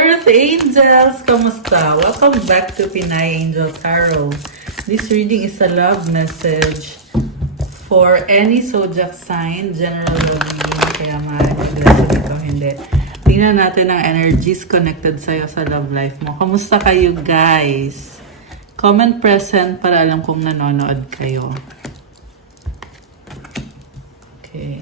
Earth Angels! Kamusta? Welcome back to Pinay Angel Tarot. This reading is a love message for any zodiac sign, general love reading, kaya ma-blessed ito, hindi. Tingnan natin ang energies connected sa'yo sa love life mo. Kamusta kayo, guys? Comment present para alam kung nanonood kayo. Okay.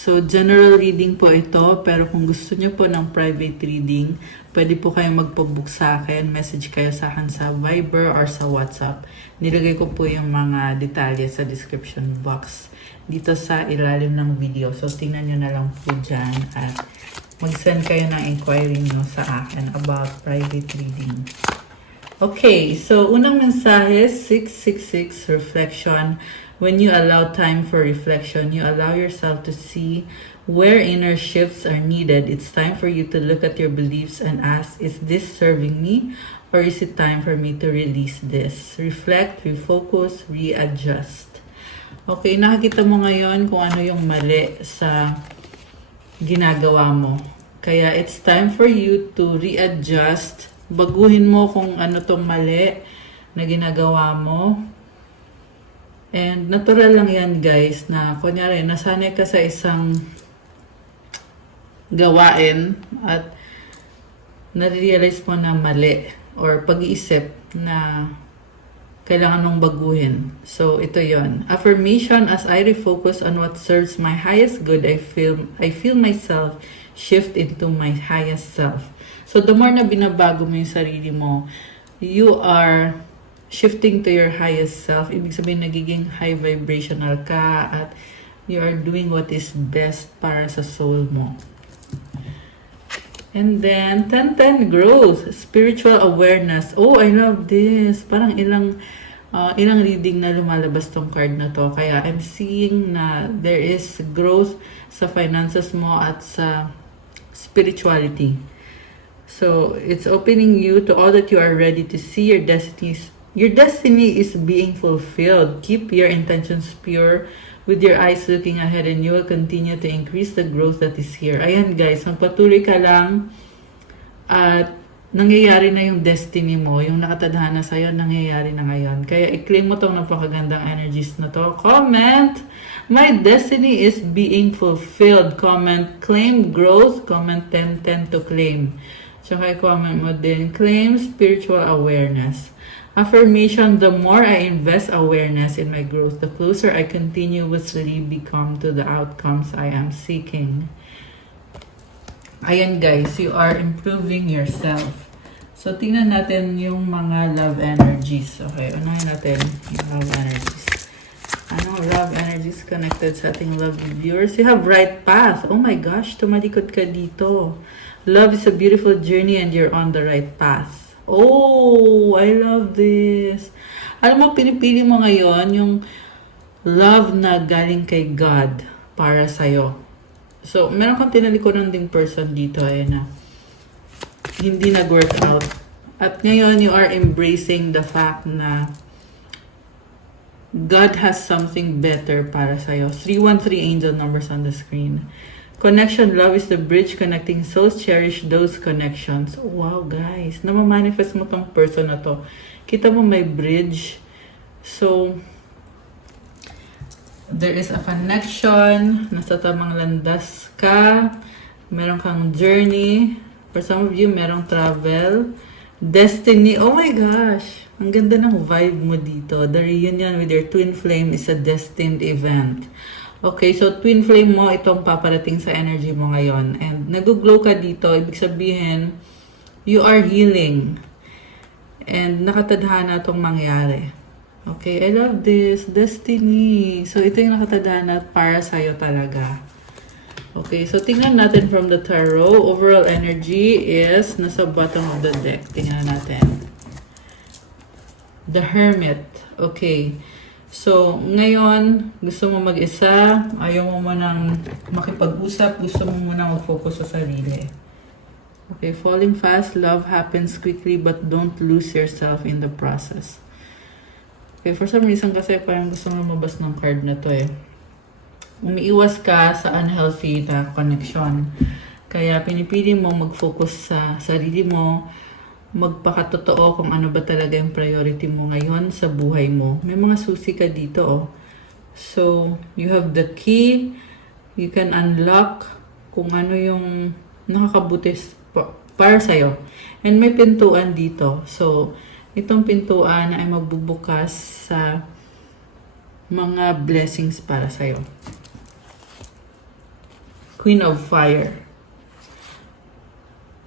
So, general reading po ito, pero kung gusto nyo po ng private reading, pwede po kayong magpabook sa akin, message kayo sa akin sa Viber or sa WhatsApp. Nilagay ko po yung mga detalye sa description box dito sa ilalim ng video. So, tingnan nyo na lang po dyan at mag-send kayo ng inquiry nyo sa akin about private reading. Okay, so unang mensahe, 666, reflection. When you allow time for reflection, you allow yourself to see where inner shifts are needed. It's time for you to look at your beliefs and ask, is this serving me? Or is it time for me to release this? Reflect, refocus, readjust. Okay, nakikita mo ngayon kung ano yung mali sa ginagawa mo. Kaya it's time for you to readjust. Baguhin mo kung ano tong mali na ginagawa mo. And natural lang yan, guys, na kunyari, nasanay ka sa isang gawain at nare-realize mo na mali or pag-iisip na kailangan mong baguhin. So, ito yon. Affirmation, as I refocus on what serves my highest good, I feel myself shift into my highest self. So, the more na binabago mo yung sarili mo, you are shifting to your highest self. Ibig sabihin, nagiging high vibrational ka at you are doing what is best para sa soul mo. And then, 10-10 growth, spiritual awareness. Oh, I love this. Parang ilang reading na lumalabas tong card na to. Kaya I'm seeing na there is growth sa finances mo at sa spirituality. So, it's opening you to all that you are ready to see your destinies. Your destiny is being fulfilled. Keep your intentions pure with your eyes looking ahead and you will continue to increase the growth that is here. Ayan, guys, magpatuloy ka lang at nangyayari na yung destiny mo, yung nakatadhana sa'yo, nangyayari na ngayon. Kaya i-claim mo tong napakagandang energies na to. Comment, my destiny is being fulfilled. Comment, claim growth. Comment 10-10 to claim. Tsaka i-comment mo din, claim spiritual awareness. Affirmation, the more I invest awareness in my growth, the closer I continuously become to the outcomes I am seeking. Ayan, guys, you are improving yourself. So, tingnan natin yung mga love energies. Okay, unahin natin yung love energies. Ano, love energies connected sa ating love viewers? You have right path. Oh my gosh, tumalikod ka dito. Love is a beautiful journey and you're on the right path. Oh, I love this. Alam mo, pinipili mo ngayon yung love na galing kay God para sa'yo. So, meron kang tinalikuran ding person dito na hindi nag-work out. At ngayon, you are embracing the fact na God has something better para sa'yo. 313 angel numbers on the screen. Connection, love is the bridge connecting souls. Cherish those connections. Oh, wow, guys. Namamanifest mo tong person na to. Kita mo may bridge. So, there is a connection. Nasa tamang landas ka. Meron kang journey. For some of you, merong travel. Destiny. Oh my gosh. Ang ganda ng vibe mo dito. The reunion with your twin flame is a destined event. Okay, so twin flame mo, itong paparating sa energy mo ngayon. And nag-glow ka dito, ibig sabihin, you are healing. And nakatadhana itong mangyari. Okay, I love this. Destiny. So, ito yung nakatadhana para sa'yo talaga. Okay, so tingnan natin from the tarot. Overall energy is nasa bottom of the deck. Tingnan natin. The Hermit. Okay. So, ngayon, gusto mo mag-isa, ayaw mo munang makipag-usap, gusto mo munang mag-focus sa sarili. Okay, falling fast, love happens quickly, but don't lose yourself in the process. Okay, for some reason kasi parang gusto mo mabas ng card na to umiiwas ka sa unhealthy na connection. Kaya pinipili mo mag-focus sa sarili mo, magpakatotoo kung ano ba talaga yung priority mo ngayon sa buhay mo. May mga susi ka dito, oh. So, you have the key. You can unlock kung ano yung nakakabuti para sa'yo. And may pintuan dito. So, itong pintuan ay magbubukas sa mga blessings para sa'yo. Queen of Fire.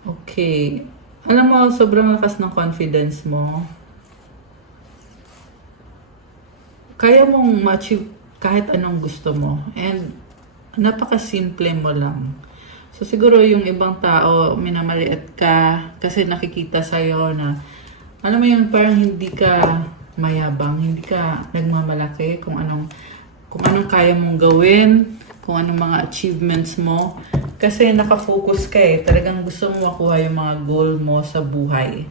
Okay. Alam mo, sobrang lakas ng confidence mo. Kaya mong ma-achieve kahit anong gusto mo. And napaka-simple mo lang. So siguro yung ibang tao, minamaliit ka kasi nakikita sa'yo na, alam mo yun, parang hindi ka mayabang, hindi ka nagmamalaki kung anong kaya mong gawin, kung anong mga achievements mo. Kasi nakafocus ka eh. Talagang gusto mo makuha yung mga goal mo sa buhay.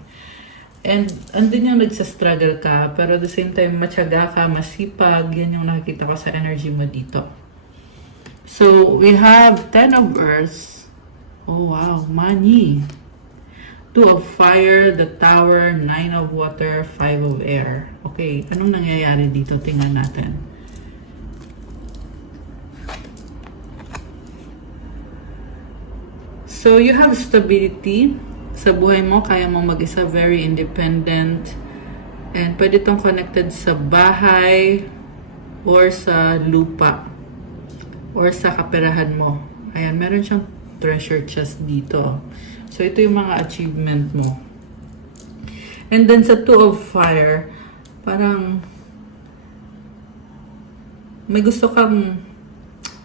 And andun yung nagsastruggle ka, pero at the same time, matyaga ka, masipag, yan yung nakikita ko sa energy mo dito. So, we have 10 of Earth. Oh wow, money. 2 of Fire, the Tower, 9 of Water, 5 of Air. Okay, anong nangyayari dito? Tingnan natin. So, you have stability sa buhay mo. Kaya mo mag-isa, very independent. And pwede itong connected sa bahay or sa lupa or sa kaperahan mo. Ayan, meron siyang treasure chest dito. So, ito yung mga achievement mo. And then sa 2 of Fire, parang may gusto kang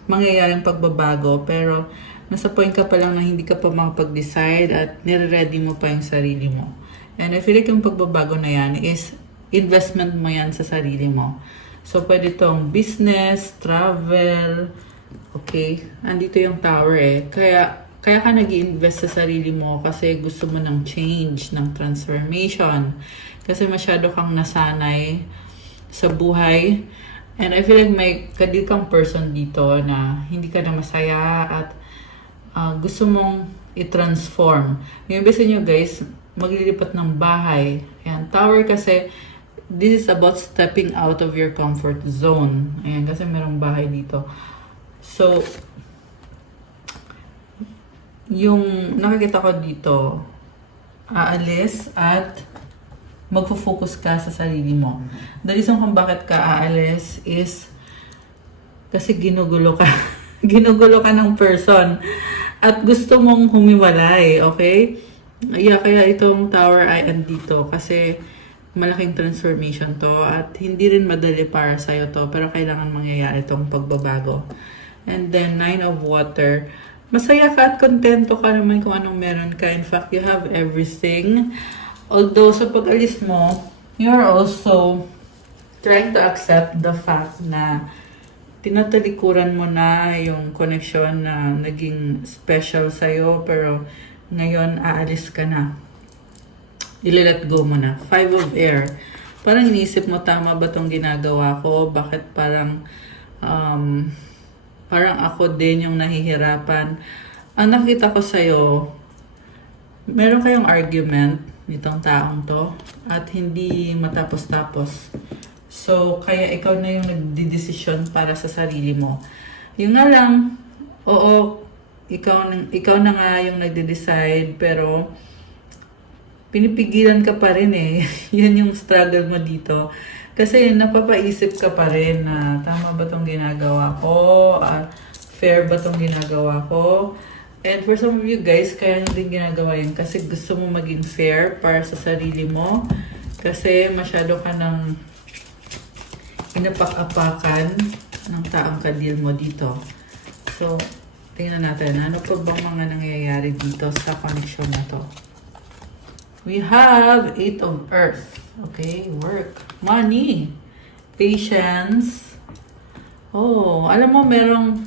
mangyayaring pagbabago, pero nasa point ka pa lang na hindi ka pa makapag-decide at nire-ready mo pa yung sarili mo. And I feel like yung pagbabago na yan is investment mo yan sa sarili mo. So, pwede itong business, travel, okay? Andito yung Tower eh. Kaya ka nag-i-invest sa sarili mo kasi gusto mo ng change, ng transformation. Kasi masyado kang nasanay sa buhay. And I feel like may kadil kang person dito na hindi ka na masaya at gusto mong i-transform. Yung ibig nyo guys, maglilipat ng bahay. Ayan, Tower kasi, this is about stepping out of your comfort zone. Ayan, kasi merong bahay dito. So, yung nakikita ko dito, aalis at magfo-focus ka sa sarili mo. The reason kung bakit ka aalis is kasi ginugulo ka. Ginugulo ka ng person. At gusto mong humiwalay, okay? Yeah, kaya itong Tower ay andito kasi malaking transformation to at hindi rin madali para sa'yo to pero kailangan mangyayari itong pagbabago. And then 9 of Water. Masaya ka at kontento ka naman kung anong meron ka. In fact, you have everything. Although sa pag-alis mo, you're also trying to accept the fact na tinatalikuran mo na yung connection na naging special sa'yo, pero ngayon aalis ka na. I-let go mo na. 5 of Air. Parang iniisip mo, tama ba tong ginagawa ko? Bakit parang ako din yung nahihirapan? Ang nakita ko sa'yo, meron kayong argument nitong taong to at hindi matapos-tapos. So, kaya ikaw na yung nagdidesisyon para sa sarili mo. Yung nga lang, oo, ikaw na nga yung nagde-decide, pero pinipigilan ka pa rin eh. Yan yung struggle mo dito. Kasi napapaisip ka pa rin na tama ba tong ginagawa ko? Fair ba tong ginagawa ko? And for some of you guys, kaya nyo din ginagawa yun kasi gusto mo maging fair para sa sarili mo. Kasi masyado ka ng inapak-apakan ng taong kadil mo dito. So, tingnan natin. Ano pa bang mga nangyayari dito sa connection na to? We have 8 of Earth. Okay, work. Money. Patience. Oh, alam mo, merong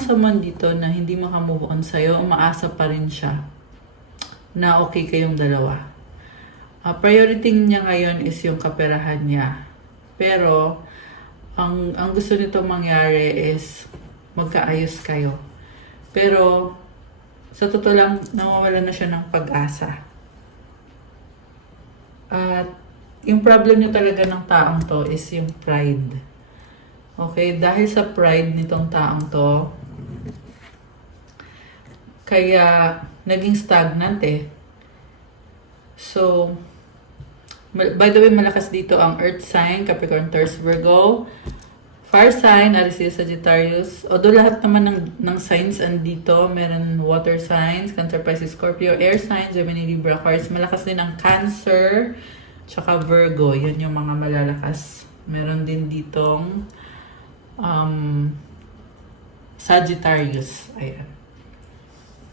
someone dito na hindi makamove on sa'yo. Umaasa pa rin siya na okay kayong dalawa. Priority niya ngayon is yung kaperahan niya. Pero, Ang gusto nito mangyari is magkaayos kayo. Pero, sa totoo lang, nawawalan na siya ng pag-asa. At, yung problem niyo talaga ng taong to is yung pride. Okay? Dahil sa pride nitong taong to, kaya naging stagnant eh. So, by the way, malakas dito ang Earth sign, Capricorn, Taurus, Virgo. Fire sign, Aries, Sagittarius. Although lahat naman ng signs andito, meron water signs, Cancer, Pisces, Scorpio, air signs, Gemini, Libra, Aquarius. Malakas din ang Cancer, tsaka Virgo. Yan yung mga malalakas. Meron din ditong Sagittarius. Ayan.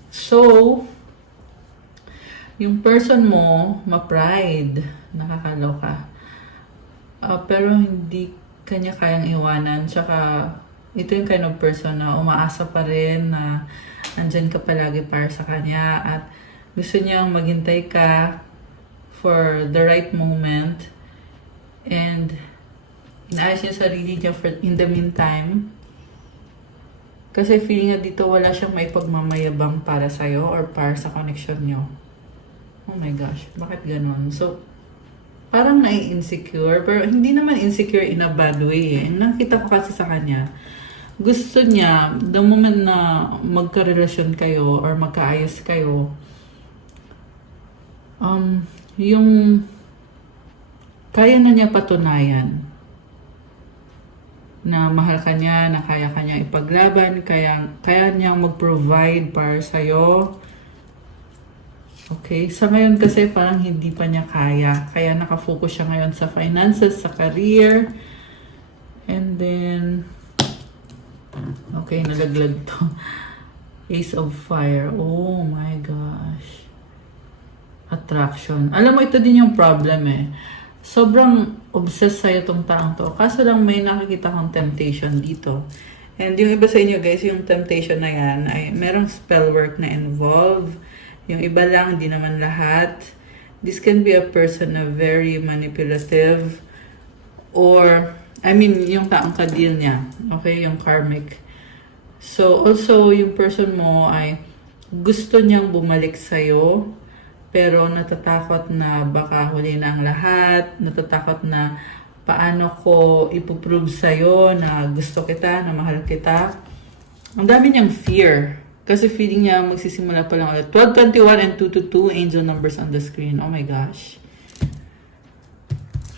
So, yung person mo, ma-pride, nakakaloka. Pero hindi kanya kayang iwanan. Tsaka, ito yung kind of person na umaasa pa rin na nandyan ka palagi para sa kanya. At gusto niyang maghintay ka for the right moment. And, inaayos niya sarili niya in the meantime. Kasi feeling nga dito wala siyang maipagmamayabang para sa'yo or para sa connection niyo. Oh my gosh, bakit ganun? So, parang nai-insecure, pero hindi naman insecure in a bad way eh. Nakita ko kasi sa kanya, gusto niya, the moment na magka-relasyon kayo or magkaayos kayo, yung kaya na niya patunayan na mahal ka niya, na kaya ka niya ipaglaban, kaya niya mag-provide para sa'yo. Okay, sa ngayon kasi parang hindi pa niya kaya. Kaya nakafocus siya ngayon sa finances, sa career. And then, okay, nalaglag to. Ace of Fire. Oh my gosh. Attraction. Alam mo, ito din yung problem eh. Sobrang obsessed sa'yo tong taong to. Kaso lang may nakikita kong temptation dito. And yung iba sa inyo guys, yung temptation na yan ay merong spell work na involved. Yung iba lang, di naman lahat. This can be a person na very manipulative or, I mean, yung taong ka-deal niya. Okay? Yung karmic. So, also, yung person mo ay gusto niyang bumalik sa'yo, pero natatakot na baka huli na ang lahat, natatakot na paano ko ipoprove sa'yo na gusto kita, na mahal kita. Ang dami niyang fear. Kasi feeling niya magsisimula pa lang ulit. 12:21 and 222 angel numbers on the screen. Oh my gosh.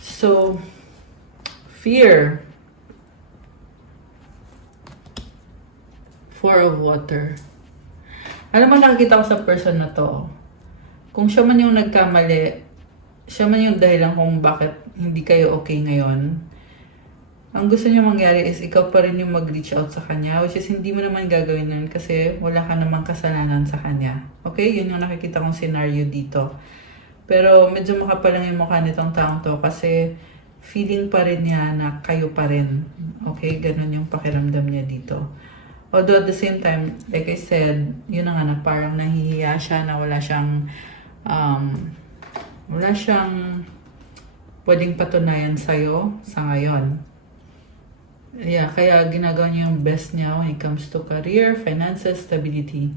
So, fear. 4 of water. Alam mo, nakikita ko sa person na to. Kung siya man yung nagkamali, siya man yung dahilan kung bakit hindi kayo okay ngayon. Ang gusto niya mangyari is ikaw pa rin yung mag-reach out sa kanya, which is hindi mo naman gagawin nun kasi wala ka namang kasalanan sa kanya. Okay? Yun yung nakikita kong scenario dito. Pero medyo makapalang yung mukha nitong taong to kasi feeling pa rin niya na kayo pa rin. Okay? Ganun yung pakiramdam niya dito. Although at the same time, like I said, yun na nga na parang nahihiya siya na wala siyang pwedeng patunayan sa'yo sa ngayon. Yeah, kaya ginagawa niya yung best niya when it comes to career, finances, stability.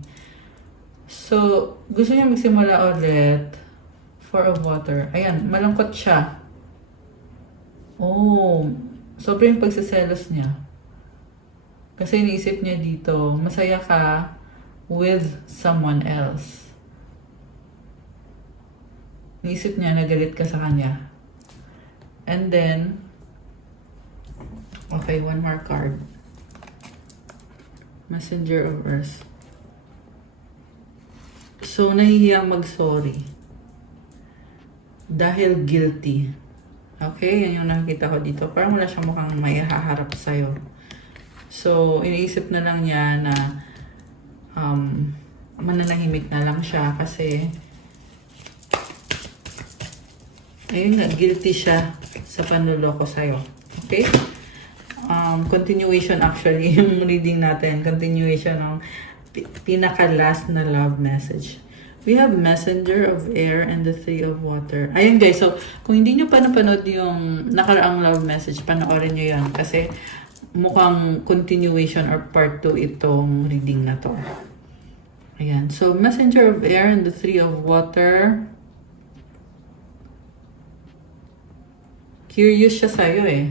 So, gusto niya magsimula ulit. 4 of water. Ayan, malungkot siya. Oh, sobrang pagsiselos niya. Kasi iniisip niya dito, masaya ka with someone else. Iniisip niya, nagalit ka sa kanya. And then, okay, one more card. Messenger of Earth. So, nahihiyang mag-sorry. Dahil guilty. Okay, yan yung nakikita ko dito. Parang wala siyang mukhang may haharap sa'yo. So, iniisip na lang niya na mananahimik na lang siya kasi ayun nga, guilty siya sa panluloko sa'yo. Okay? Continuation actually, yung reading natin. Continuation ng pinaka-last na love message. We have Messenger of Air and the Three of Water. Ayun guys, so kung hindi nyo pa napanood yung nakaraang love message, panoorin nyo yan. Kasi mukhang continuation or part 2 itong reading na to. Ayan, so Messenger of Air and the Three of Water. Curious siya sa'yo eh.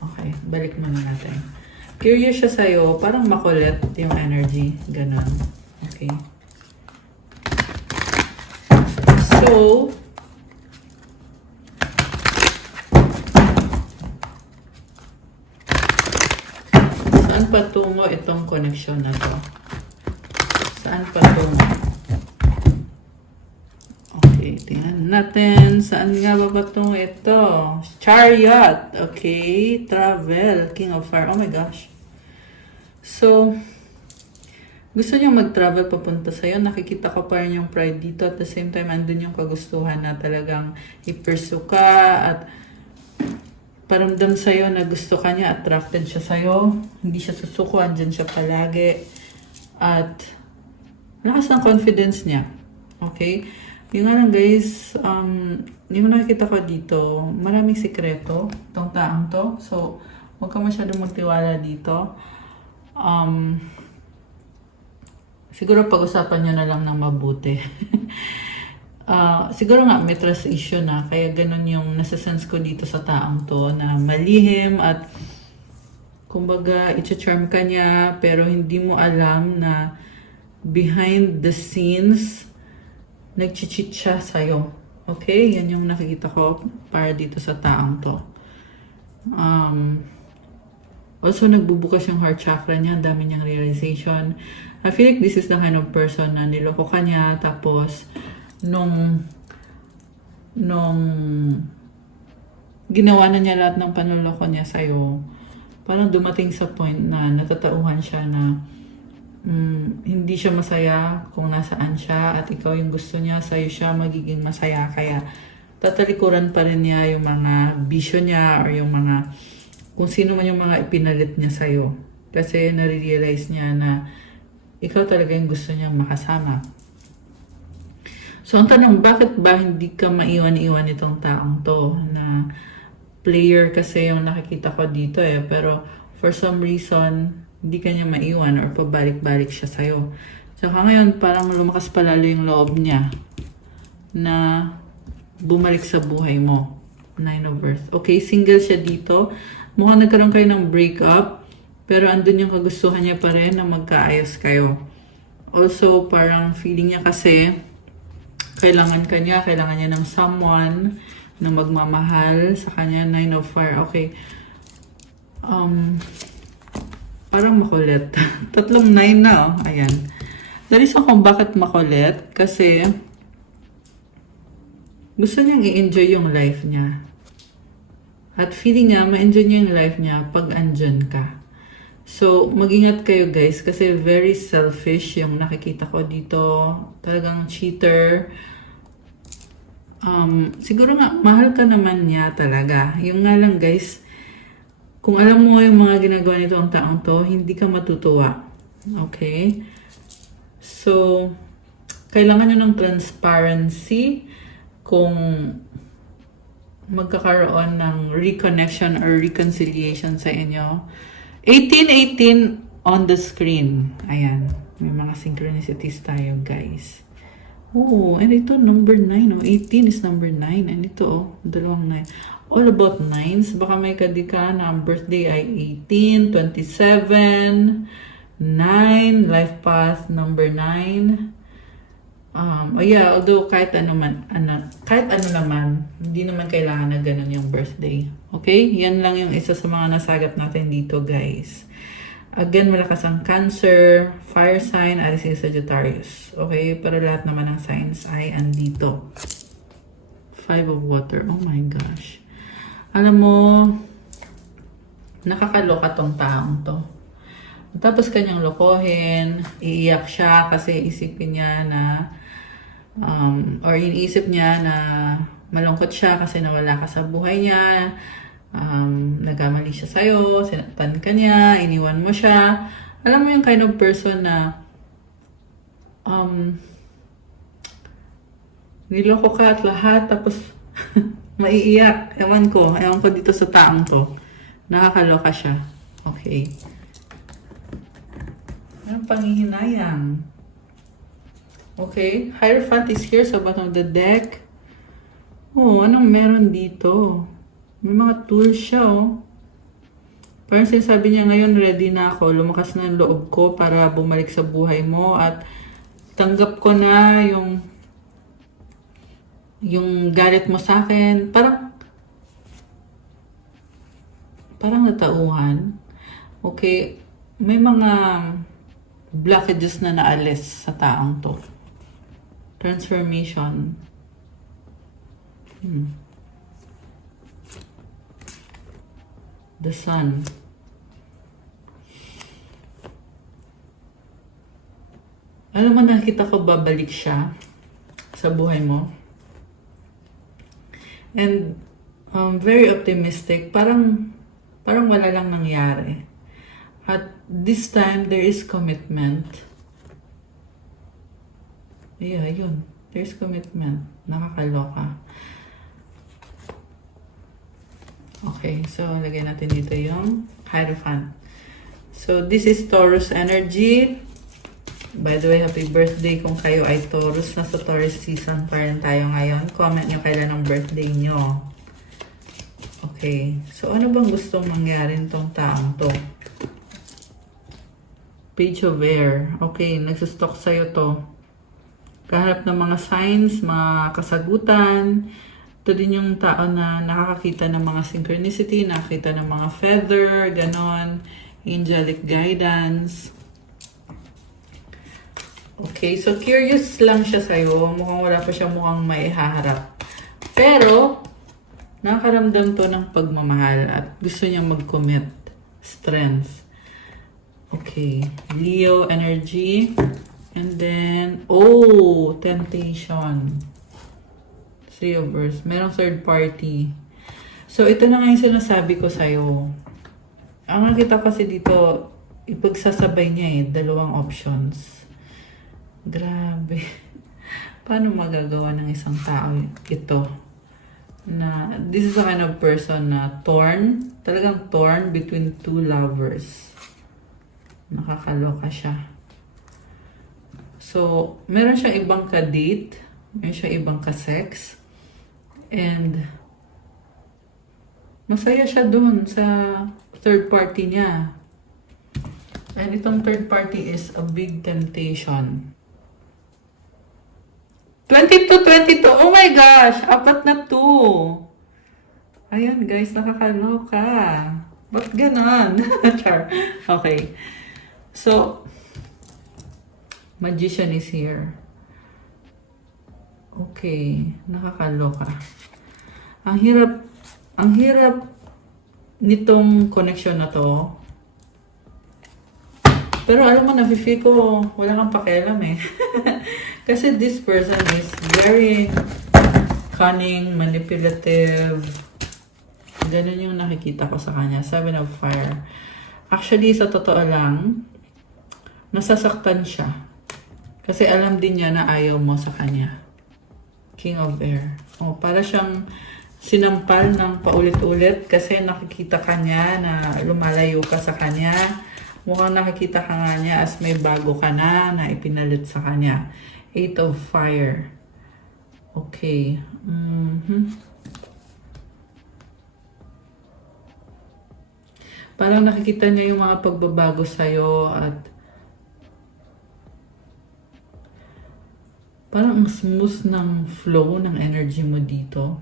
Okay, balik muna natin. Curious siya sa'yo, parang makulit yung energy. Ganon. Okay. So, saan patungo itong connection na to? Saan patungo? Okay, tingnan natin. Saan nga ba patungo ito? Chariot. Okay, travel. King of Fire. Oh my gosh. So, gusto niyo mag-travel papunta sa'yo. Nakikita ko pa rin yung pride dito. At the same time, andun yung kagustuhan na talagang i-pursue ka at paramdam sa'yo na gusto ka niya, attracted siya sa'yo. Hindi siya susuko, andyan siya palagi. At lakas ng confidence niya. Okay? Yung nga lang guys, yung nakikita ko dito, maraming sikreto itong taang to. So, huwag ka masyadong magtiwala dito. Siguro pag-usapan nyo na lang ng mabuti. Siguro nga may trust issue na, kaya ganun yung nasa-sense ko dito sa taong to, na malihim at kumbaga i-charm ka niya, pero hindi mo alam na behind the scenes, nag-cheat siya sa'yo. Okay? Yan yung nakikita ko para dito sa taong to. Also, nagbubukas yung heart chakra niya. Dami niyang realization. I feel like this is the kind of person na niloko ka niya. Tapos, nung ginawa na niya lahat ng panloloko niya sa'yo, parang dumating sa point na natatauhan siya na hindi siya masaya kung nasaan siya at ikaw yung gusto niya, sa'yo siya magiging masaya. Kaya, tatalikuran pa rin niya yung mga bisyo niya or yung mga kung sino man yung mga ipinalit niya sa'yo. Kasi nare-realize niya na ikaw talaga yung gusto niyang makasama. So, ang tanong, bakit ba hindi ka maiwan-iwan itong taong to? Na player kasi yung nakikita ko dito eh. Pero for some reason, hindi ka niya maiwan or pabalik-balik siya sa'yo. Saka ngayon, parang lumakas palalo yung loob niya na bumalik sa buhay mo. 9 of Earth. Okay, single siya dito. Mukhang nagkaroon kayo ng breakup, pero andun yung kagustuhan niya pa rin na magkaayos kayo. Also, parang feeling niya kasi, kailangan niya ng someone na magmamahal sa kanya. 9 of Fire. Okay. Parang makulit. Tatlong 9 na, oh. Ayan. The reason kung bakit makulit, kasi gusto niyang i-enjoy yung life niya. At feeling niya, ma-enjoy niya yung life niya pag andyan ka. So, mag-ingat kayo guys kasi very selfish yung nakikita ko dito. Talagang cheater. Siguro nga, mahal ka naman niya talaga. Yung nga lang guys, kung alam mo yung mga ginagawa nito ang taong to, hindi ka matutuwa. Okay? So, kailangan nyo ng transparency kung magkakaroon ng reconnection or reconciliation sa inyo. 1818 on the screen. Ayan. May mga synchronicities tayo, guys. Oh, and ito, number 9. Oh. 18 is number 9. And ito, oh, dalawang 9. All about 9s. Baka may kadika na ang birthday ay 18, 27, 9, life path, number 9. Yeah, although kahit ano naman, hindi naman kailangan na ganun yung birthday. Okay? Yan lang yung isa sa mga nasagap natin dito, guys. Again, malakas ang Cancer, Fire sign, Aries, Sagittarius. Okay? Pero lahat naman ng signs ay andito. 5 of Water. Oh my gosh. Alam mo, nakakaloka tong taong to. Tapos kanyang lokohin, iiyak siya kasi isipin niya na or iniisip niya na malungkot siya kasi nawala ka sa buhay niya, nagkamali siya sa'yo, sinaktan ka niya, iniwan mo siya. Alam mo yung kind of person na um, niloko ka at lahat, tapos maiiyak. Ewan ko dito sa taong to. Nakakaloka siya. Okay. Anong panghihinayang? Okay. Hierophant is here sa bottom of the deck. Oh, anong meron dito? May mga tools siya, oh. Parang sinasabi niya ngayon, ready na ako. Lumakas na yung loob ko para bumalik sa buhay mo at tanggap ko na yung galit mo sa akin. Parang natauhan. Okay. May mga blockages na naalis sa taong to. Transformation. The Sun. Alam mo, nakita ko babalik siya sa buhay mo. And very optimistic. Parang wala lang nangyari. At this time, there is commitment. Yeah, yun. There's commitment. Nakakaloka. Okay, so lagay natin dito yung Hierophant. So, this is Taurus energy. By the way, happy birthday kung kayo ay Taurus. Nasa Taurus season pa rin tayo ngayon. Comment nyo kailan ang birthday nyo. Okay, so ano bang gustong mangyari nitong taong to? Page of Air. Okay, nagsustok sa'yo to. Kaharap ng mga signs, mga kasagutan. Ito din yung tao na nakakakita ng mga synchronicity, nakakita ng mga feather, ganon, angelic guidance. Okay, so curious lang siya sa'yo. Mukhang wala pa siya mukhang maihaharap. Pero, nakakaramdam to ng pagmamahal at gusto niyang mag-commit. Strength. Okay, Leo energy. And then, temptation. Three of Earths. Merong third party. So, ito na nga yung sinasabi ko sa'yo. Ang nakita kasi dito, ipagsasabay niya dalawang options. Grabe. Paano magagawa ng isang tao ito? Na, this is a kind of person na talagang torn between two lovers. Nakakaloka siya. So, meron siyang ibang ka-date. Meron siyang ibang ka-sex. And masaya siya dun sa third party niya. And itong third party is a big temptation. 22. Oh my gosh! 4 na 2. Ayan guys, nakakaloka. Ba't ganon? Char. Okay. So, Magician is here. Okay, nakakaloka. Ang hirap nitong connection na to. Pero alam mo, nafe-feel ko wala kang pakialam eh. Kasi this person is very cunning, manipulative. Ganun yung nakikita ko sa kanya. 7 of Fire. Actually, sa totoo lang, nasasaktan siya. Kasi alam din niya na ayaw mo sa kanya. King of Air. Oh, para siyang sinampal ng paulit-ulit kasi nakikita ka niya na lumalayo ka sa kanya. Mukhang nakikita ka nga niya as may bago ka na ipinalit sa kanya. 8 of Fire. Okay. Parang nakikita niya yung mga pagbabago sa'yo at parang ang smooth ng flow ng energy mo dito.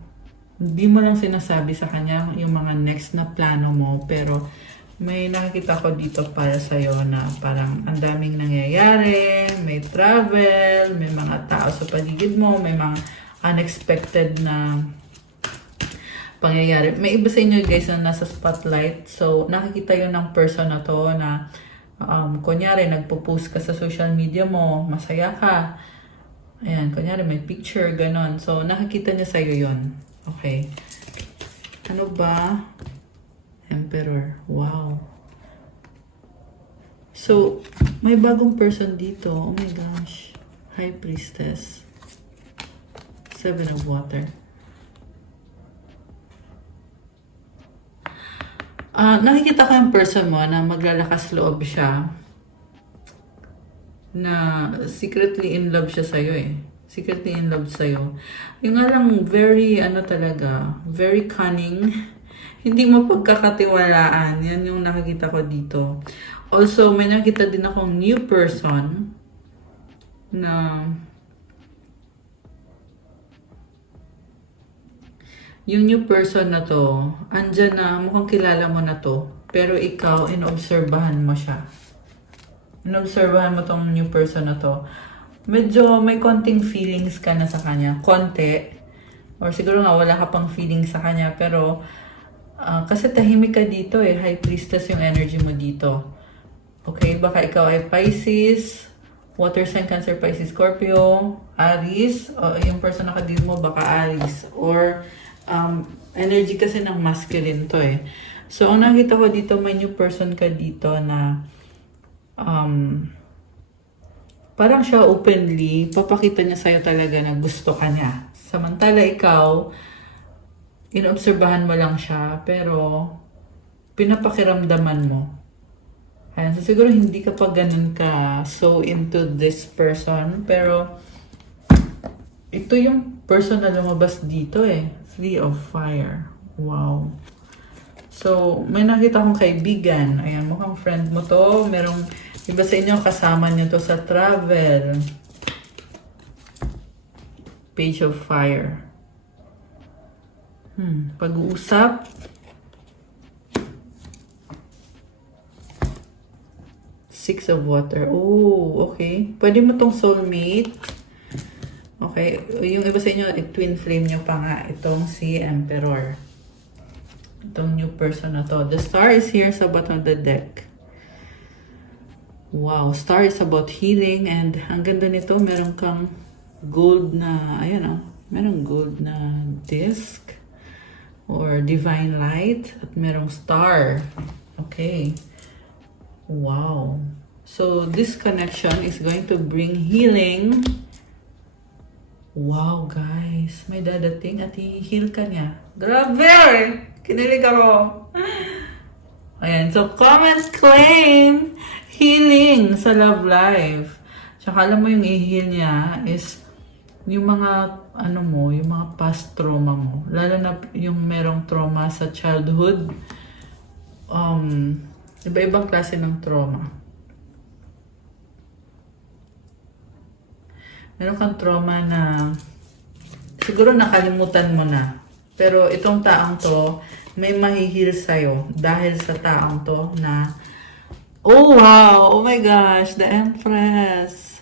Hindi mo lang sinasabi sa kanya yung mga next na plano mo, pero may nakikita ko dito para sa'yo na parang ang daming nangyayari, may travel, may mga tao sa paligid mo, may mga unexpected na pangyayari. May iba sa inyo guys na nasa spotlight, so nakikita yun ng person na to na kunyari nagpo-post ka sa social media mo, masaya ka. Ayan, kunyari may picture, ganon. So, nakikita niya sa'yo yun. Okay. Ano ba? Emperor. Wow. So, may bagong person dito. Oh my gosh. High Priestess. Seven of Water. Nakikita ko yung person mo na maglalakas loob siya. Na secretly in love siya sa'yo eh. Secretly in love sa'yo. Yung nga lang, very, very cunning. Hindi mo pagkakatiwalaan. Yan yung nakikita ko dito. Also, may nakita din akong new person na yung new person na to, andyan na, mukhang kilala mo na to, pero ikaw, inobserbahan mo siya. Inobserbahan mo tong new person na to. Medyo may konting feelings ka na sa kanya. Konti. Or siguro nga wala ka pang feelings sa kanya, pero kasi tahimik ka dito eh. High Priestess yung energy mo dito. Okay, baka ikaw ay Pisces, Water sign, Cancer, Pisces, Scorpio, Aries, o yung person na kadil mo baka Aries, or energy kasi ng masculine to eh. So, ang nakita ko dito, may new person ka dito na parang siya openly, papakita niya sa'yo talaga na gusto ka niya. Samantala ikaw, inobserbahan mo lang siya, pero pinapakiramdaman mo. Ayan, so siguro hindi ka pa ganun ka so into this person, pero ito yung person na lumabas dito eh. Three of Fire. Wow. So, may nakita akong kaibigan. Ayan, mukhang friend mo to. Merong iba sa inyo, kasama niyo to sa travel. Page of Fire. Pag-uusap. Six of Water. Oh, okay. Pwede mo tong soulmate. Okay. Yung iba sa inyo, twin flame nyo pa nga. Itong si Emperor. Itong new person na to. The star is here sa bottom of the deck. Wow. Star is about healing. And ang ganda nito, meron kang gold na, ayan o. Merong gold na disc. Or divine light. At merong star. Okay. Wow. So, this connection is going to bring healing. Wow, guys. May dadating at i-heal ka niya. Grabe! Kinilig ako. Ayan. So, comment, claim, healing sa love life. Tsaka alam mo yung i-heal niya is yung mga, yung mga past trauma mo. Lalo na yung merong trauma sa childhood. Iba-ibang klase ng trauma. Meron kang trauma na siguro nakalimutan mo na. Pero itong taong to, may mahihil sa'yo dahil sa taong to na, oh wow, oh my gosh, the Empress.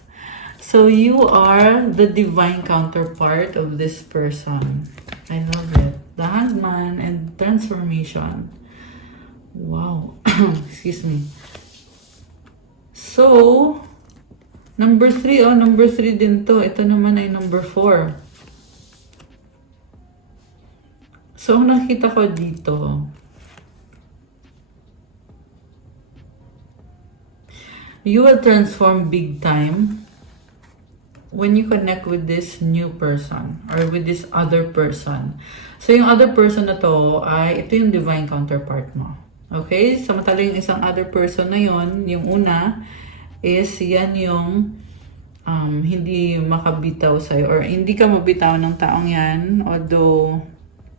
So you are the divine counterpart of this person. I love it. The Hangman and transformation. Wow. Excuse me. So, number 3, number 3 din to. Ito naman ay number 4. So, ang nakita ko dito, you will transform big time when you connect with this new person or with this other person. So, yung other person na to ay, ito yung divine counterpart mo. Okay? Samantala yung isang other person na yon, yung una, is yan yung hindi makabitaw sa'yo or hindi ka mabitaw ng taong yan, although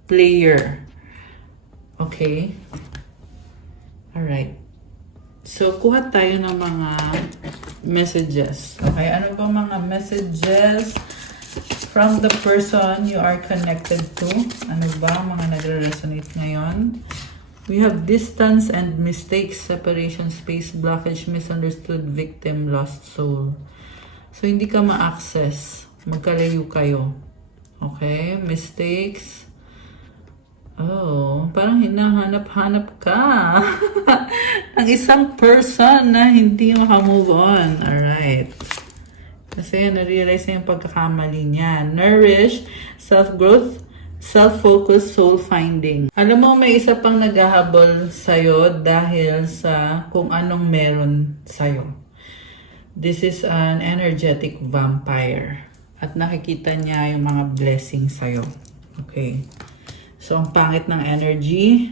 player. Okay? Alright. So, kuha tayo ng mga messages. Okay? Ano ba mga messages from the person you are connected to? Ano ba mga nagre-resonate ngayon? We have distance and mistakes, separation, space, blockage, misunderstood, victim, lost soul. So, hindi ka ma-access. Magkalayo kayo. Okay? Mistakes. Oh, parang hinahanap-hanap ka. Ang isang person na hindi makamove on. Alright. Kasi na-realize na yung pagkakamali niya. Nourish, self-growth, self-focus, soul-finding. Alam mo, may isa pang naghahabol sa'yo dahil sa kung anong meron sa'yo. This is an energetic vampire. At nakikita niya yung mga blessings sa'yo. Okay. So, ang pangit ng energy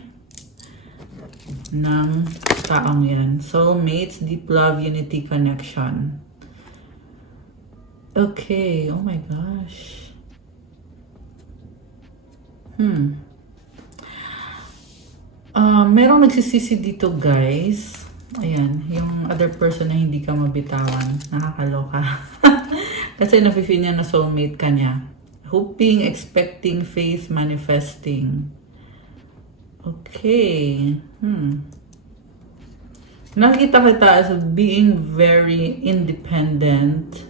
ng taong yan. Soulmates, deep love, unity, connection. Okay. Oh my gosh. Merong nagsisisi dito, guys. Ayan, yung other person na hindi ka mabitawan. Nakakaloka. Kasi nafe-feel niya na soulmate ka niya. Hoping, expecting, faith, manifesting. Okay. Nakikita kita as being very independent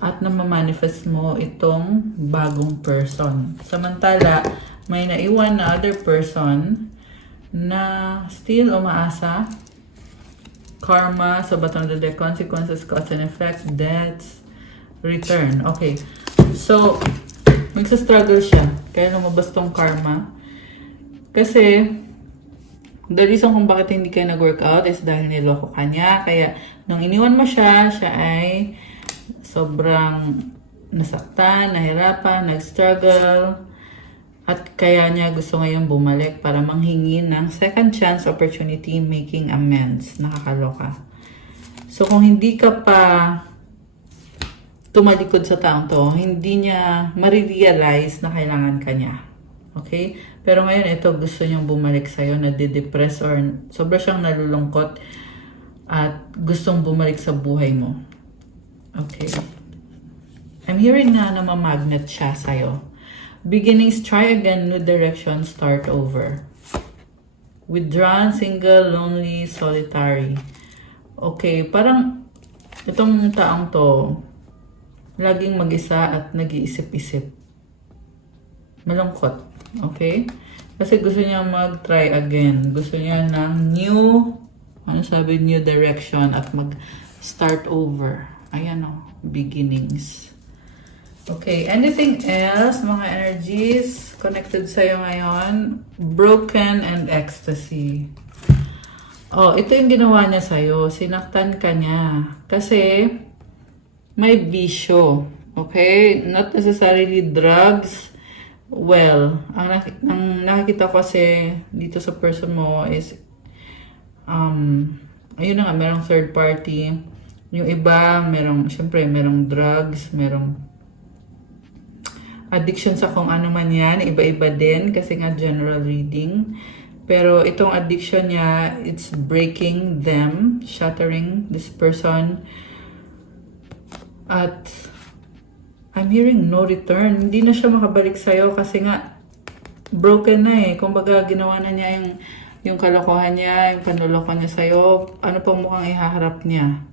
at namamanifest mo itong bagong person. Samantala, may naiwan na other person na still umaasa. Karma, sa bottom of the deck, consequences, cause and effects, deaths, return. Okay. So, magsa-struggle siya. Kaya lumabas tong karma. Kasi, the reason kung bakit hindi kayo nag-workout is dahil niloko ka niya. Kaya, nung iniwan mo siya, siya ay sobrang nasaktan, nahirapan, nag-struggle. At kaya niya gusto ngayon bumalik para manghingi ng second chance opportunity, making amends. Nakakaloka. So, kung hindi ka pa tumalikod sa taong to, hindi niya marirealize na kailangan ka niya. Okay? Pero ngayon, ito gusto niyang bumalik sa'yo, nadidepress or sobra siyang nalulungkot at gustong bumalik sa buhay mo. Okay. I'm hearing na namamagnet siya sa'yo. Beginnings, try again, new direction, start over. Withdrawn, single, lonely, solitary. Okay, parang itong taong to, laging mag-isa at nag-iisip-isip. Malungkot. Okay? Kasi gusto niya mag-try again. Gusto niya ng new, new direction at mag-start over. Ayan o, beginnings. Okay, anything else, mga energies connected sa'yo ngayon? Broken and ecstasy. Oh, ito yung ginawa niya sa'yo. Sinaktan ka niya. Kasi, may bisyo. Okay? Not necessarily drugs. Well, ang nakikita ko kasi dito sa person mo is, ayun na nga, merong third party. Yung iba, syempre, merong drugs, merong addiction sa kung ano man yan, iba-iba din kasi nga general reading. Pero itong addiction niya, it's breaking them, shattering this person. At I'm hearing no return. Hindi na siya makabalik sa'yo kasi nga broken na eh. Kumbaga ginawa na niya yung kalokohan niya, yung panloloko niya sa'yo. Ano pang mukhang ihaharap niya?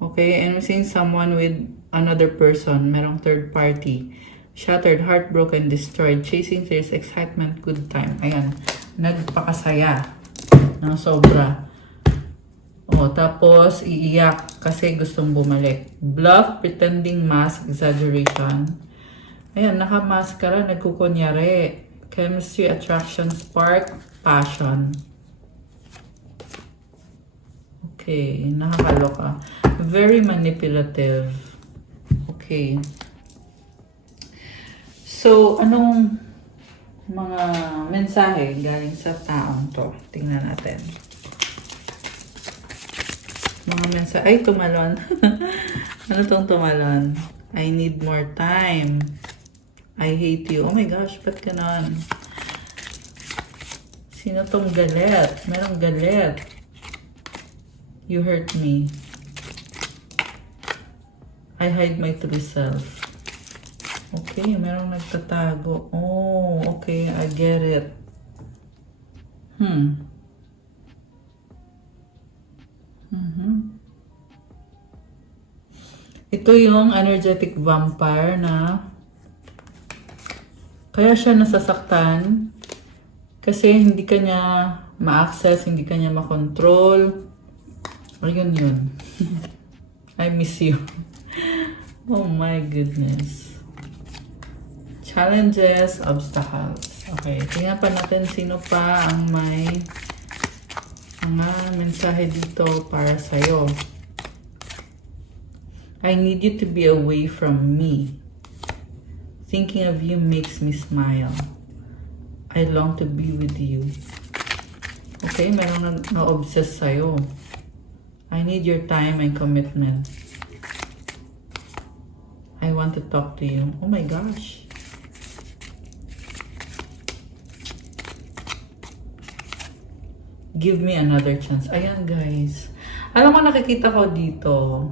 Okay? And I'm seeing someone with another person, merong third party. Shattered, heartbroken, destroyed, chasing tears, excitement, good time. Ayan, nagpakasaya ng sobra. O, tapos iiyak kasi gustong bumalik. Bluff, pretending, mask, exaggeration. Ayan, nakamaskara, nagkukunyari. Chemistry, attraction, spark, passion. Okay, nakakaloka. Very manipulative. Okay. So, anong mga mensahe galing sa taong to? Tingnan natin. Mga mensahe. Ay, tumalon. Ano tong tumalon? I need more time. I hate you. Oh my gosh, ba't ganon? Sino tong galit? Merong galit. You hurt me. I hide my true self. Okay, merong nagtatago. Oh, okay, I get it. Ito yung energetic vampire na kaya siya nasasaktan kasi hindi ka niya ma-access, hindi ka niya ma-control. Ayun yun. I miss you. Oh my goodness. Challenges, obstacles. Okay, tingnan pa natin sino pa ang may mga mensahe dito para sa'yo. I need you to be away from me. Thinking of you makes me smile. I long to be with you. Okay, meron na-obsess sa'yo. I need your time and commitment. I want to talk to you. Oh my gosh. Give me another chance. Ayan guys. Alam mo, nakikita ko dito.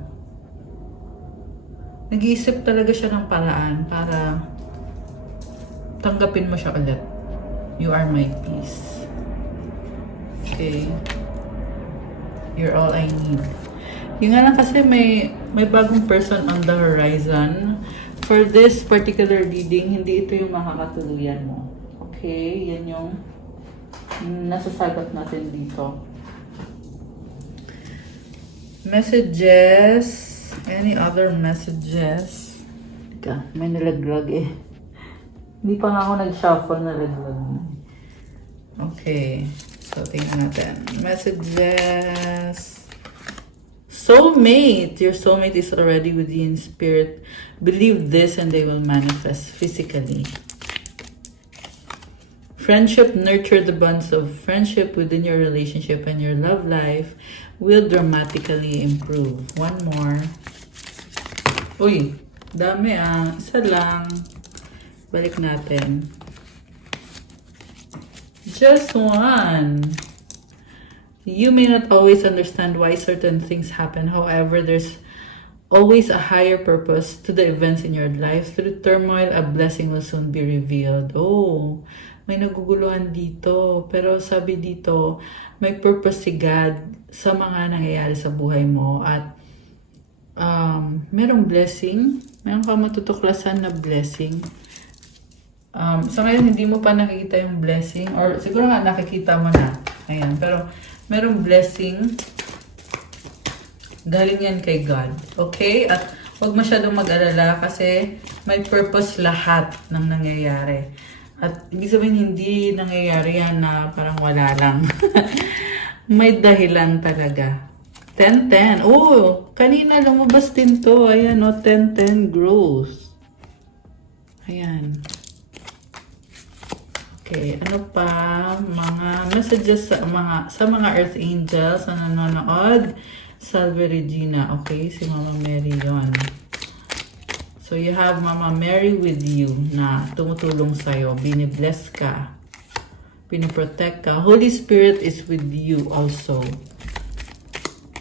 Nag-iisip talaga siya ng paraan para tanggapin mo siya ulit. You are my peace. Okay. You're all I need. Yung nga lang kasi may bagong person on the horizon. For this particular reading, hindi ito yung makakatuluyan mo. Okay? Yan yung nasasagot natin dito. Messages. Any other messages? Teka, may nalaglag eh. Hindi pa nga ako nag-shuffle, nalaglag. Okay. So, tingnan natin. Messages. Soulmate. Your soulmate is already with you in spirit. Believe this and they will manifest physically. Friendship. Nurture the bonds of friendship within your relationship and your love life will dramatically improve. One more. Uy, dami ah. Isa lang. Balik natin. Just one. You may not always understand why certain things happen. However, there's always a higher purpose to the events in your life. Through turmoil, a blessing will soon be revealed. Oh, may naguguluhan dito. Pero sabi dito, may purpose si God sa mga nangyayari sa buhay mo. At merong blessing. Meron ka matutuklasan na blessing. So ngayon, hindi mo pa nakikita yung blessing. Or siguro nga nakikita mo na. Ayan, pero merong blessing. Galing yan kay God. Okay? At huwag masyadong mag-alala kasi may purpose lahat ng nangyayari. At ibig sabihin, hindi nangyayari yan na parang wala lang. May dahilan talaga. 10-10. Oh, kanina lumabas din to. Ayan, oh, 10-10 growth. Ayan. Okay, ano pa? Mga messages sa mga Earth Angels na nanonood. Salve Regina. Okay, si Mama Mary yon. So, you have Mama Mary with you na tumutulong sa'yo. Binibless ka. Piniprotect ka. Holy Spirit is with you also.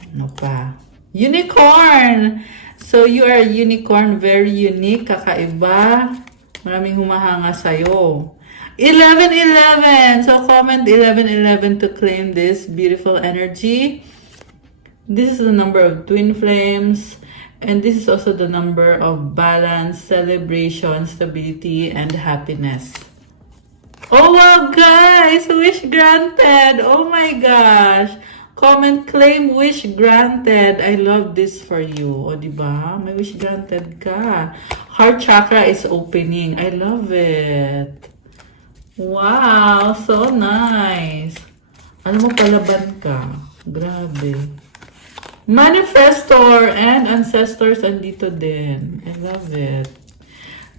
Ano pa? Unicorn! So, you are a unicorn. Very unique. Kakaiba. Maraming humahanga sa'yo. 11-11. So, comment 11-11 to claim this beautiful energy. This is the number of twin flames. And this is also the number of balance, celebration, stability, and happiness. Oh, wow, guys! Wish granted! Oh, my gosh! Comment, claim, wish granted. I love this for you. O, diba? May wish granted ka. Heart chakra is opening. I love it. Wow, so nice. Ano mo, palaban ka. Grabe. Manifestor and ancestors andito din. I love it.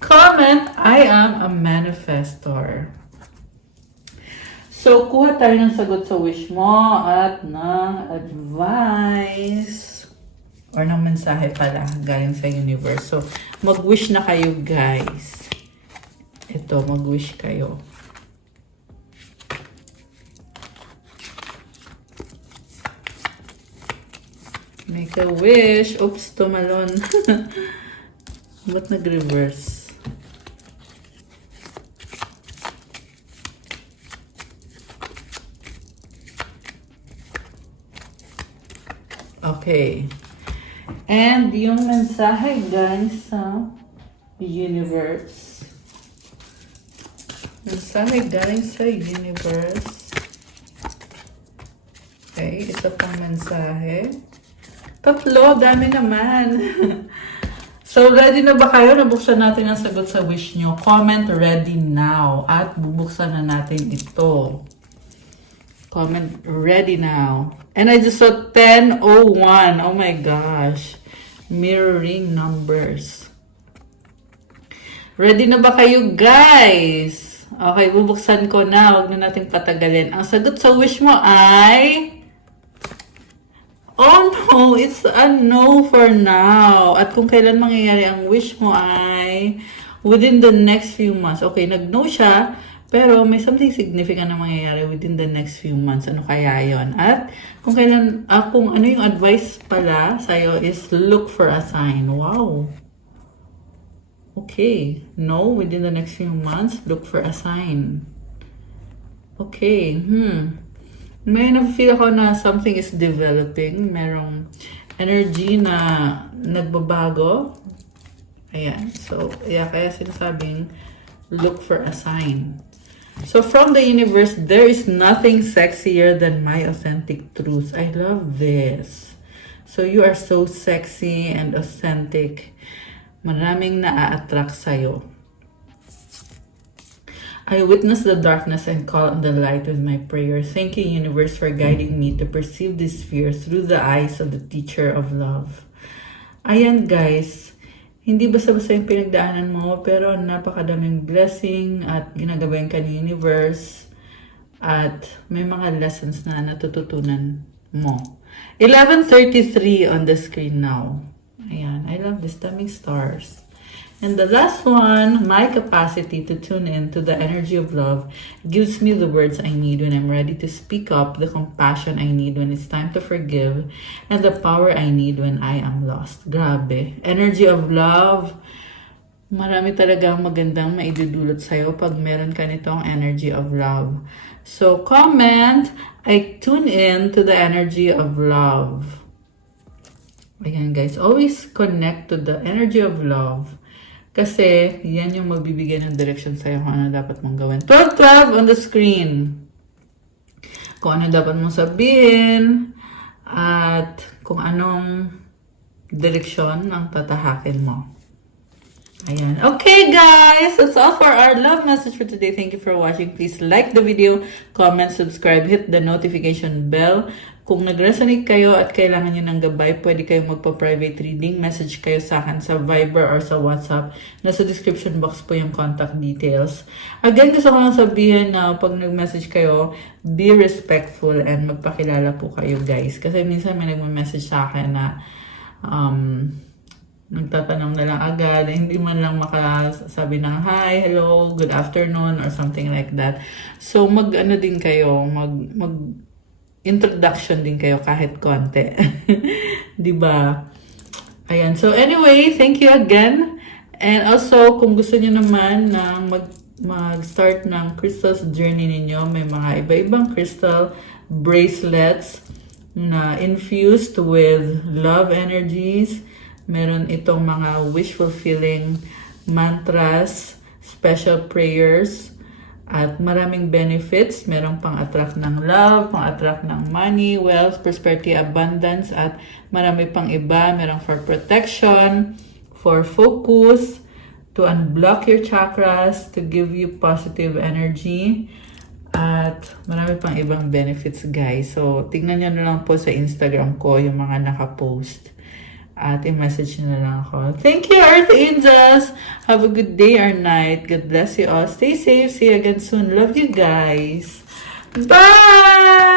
Comment, I am a manifestor. So, kuha tayo ng sagot sa wish mo at ng advice or ng mensahe pala galing sa universe. So, mag-wish na kayo, guys. Ito, mag-wish kayo. Make a wish. Oops, tumalon. Ba't nag-reverse? Okay. And yung mensahe guys sa universe. Mensahe guys sa universe. Okay, isa pang mensahe. Tatlo, dami naman. So, ready na ba kayo? Nabuksan natin ang sagot sa wish nyo. Comment ready now. At bubuksan na natin ito. Comment ready now. And I just saw 10:01. Oh my gosh. mirroring numbers. Ready na ba kayo, guys? Okay, bubuksan ko na. Huwag na natin patagalin. Ang sagot sa wish mo ay... Oh no, it's a no for now. At kung kailan mangyayari ang wish mo ay within the next few months. Okay, nag-no siya, pero may something significant na mangyayari within the next few months. Ano kaya yon? At kung kailan, kung ano yung advice pala sa'yo is look for a sign. Wow. Okay, no, within the next few months, look for a sign. Okay, may na-feel ako na something is developing. Merong energy na nagbabago. Ayan. So, yeah, kaya sinasabing, look for a sign. So, from the universe, there is nothing sexier than my authentic truth. I love this. So, you are so sexy and authentic. Maraming na-attract sa'yo. I witness the darkness and call on the light with my prayer. Thank you, universe, for guiding me to perceive this fear through the eyes of the teacher of love. Ayan, guys. Hindi basta-basta yung pinagdaanan mo, pero napakadaming blessing at ginagabayan ka ni universe. At may mga lessons na natututunan mo. 11:33 on the screen now. Ayan, I love this. Daming stars. And the last one, my capacity to tune in to the energy of love gives me the words I need when I'm ready to speak up, the compassion I need when it's time to forgive, and the power I need when I am lost. Grabe. Energy of love. Marami talagang magandang maidudulot sa'yo pag meron ka nitong energy of love. So, comment, I tune in to the energy of love. Ayan guys, always connect to the energy of love. Kasi, yan yung magbibigay ng direction sa'yo kung ano dapat mong gawin. 12:12 on the screen. Kung ano dapat mong sabihin, at kung anong direksyon ang tatahakin mo. Ayan. Okay, guys! That's all for our love message for today. Thank you for watching. Please like the video, comment, subscribe, hit the notification bell. Kung nag-resonate kayo at kailangan nyo ng gabay, pwede kayong magpa-private reading. Message kayo sa akin sa Viber or sa WhatsApp. Nasa description box po yung contact details. Again, gusto ko lang sabihin na pag nag-message kayo, be respectful and magpakilala po kayo, guys. Kasi minsan may nag-message sa akin na nagtatanong na lang agad, hindi man lang makasabi ng hi, hello, good afternoon, or something like that. So, mag-ano din kayo, mag-introduction din kayo kahit konti. Diba? Ayan. So, anyway, thank you again. And also, kung gusto niyo naman na mag-start ng crystals journey ninyo, may mga iba-ibang crystal bracelets na infused with love energies. Meron itong mga wish-fulfilling mantras, special prayers, at maraming benefits. Meron pang-attract ng love, pang-attract ng money, wealth, prosperity, abundance, at marami pang iba. Meron for protection, for focus, to unblock your chakras, to give you positive energy, at marami pang ibang benefits, guys. So, tignan nyo na lang po sa Instagram ko yung mga nakapost. At i-message nyo na lang ako. Thank you, Earth Angels! Have a good day or night. God bless you all. Stay safe. See you again soon. Love you guys. Bye!